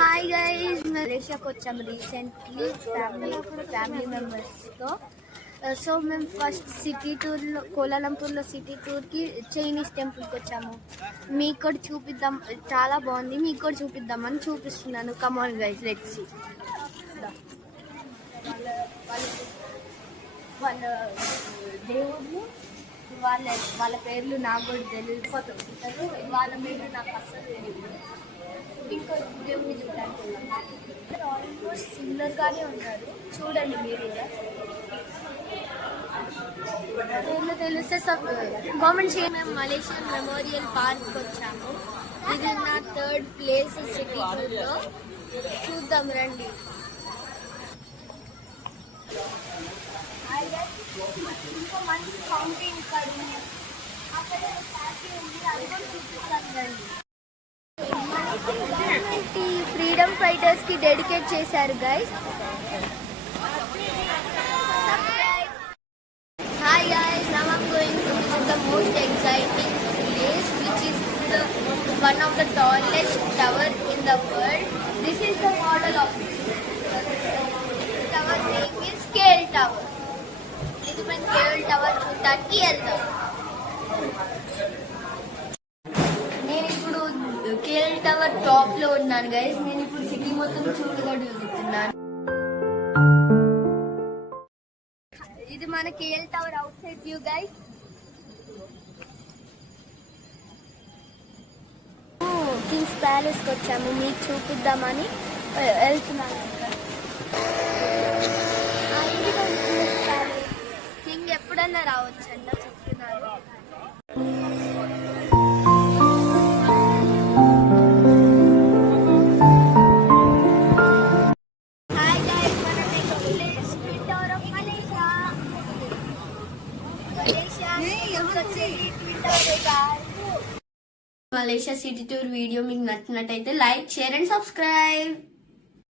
Hi guys, మలేషియాకి వచ్చాము recently family మెంబర్స్తో. సో మేము ఫస్ట్ సిటీ టూర్లో కోలాలంపూర్లో సిటీ టూర్కి చైనీస్ టెంపుల్కి వచ్చాము. మీకు కూడా చూపిద్దాం, చాలా బాగుంది, మీకు కూడా చూపిద్దామని చూపిస్తున్నాను. Come on guys, let's see. వాళ్ళ దేవుళ్ళు వాళ్ళ పేర్లు నాకు కూడా తెలియకపోతుంటారు. వాళ్ళ పేర్లు నాకు అస్సలు తెలియదు. ఇంకో దేవుడిని చూడడానికి ఆల్మోస్ట్ సిమిలర్గానే ఉన్నారు, చూడండి మీరు కూడా. పేర్లు తెలిస్తే కామెంట్ చేయండి. మేము మలేషియన్ మెమోరియల్ పార్క్ వచ్చాము. ఇది నా థర్డ్ ప్లేస్ సిటీ టూర్లో. చూద్దాం రండి. ఇంకో మంచి ఫౌంటైన్ ఇక్కడ ఉంది, అక్కడ స్టాచ్యూ ఉంది, అది కూడా చూపిస్తాను రండి. ఫ్రీడమ్ ఫైటర్స్ కి డెడికేట్ చేశారు guys. Hi guys, now I'm going to visit the most exciting place, which is one of the tallest tower in the world. This is the model of it. The tower name is KL Tower. ఇది మనం KL Tower చూడటానికి వెళ్తాం. నేను ఇప్పుడు KL Tower top లో ఉన్నాను గైస్. నేను ఇప్పుడు సిటీ మొత్తం చూడగలుగుతున్నాను. ఇది మన KL Tower outside view guys. King's ప్యాలెస్కి వచ్చాము, మీకు చూపిద్దామని వెళ్తున్నాను. కింగ్ ఎప్పుడన్నా రావచ్చంట చెప్తున్నారు. మలేషియా సిటీ టూర్ వీడియో మీకు నచ్చినట్టయితే లైక్, షేర్ అండ్ సబ్స్క్రైబ్.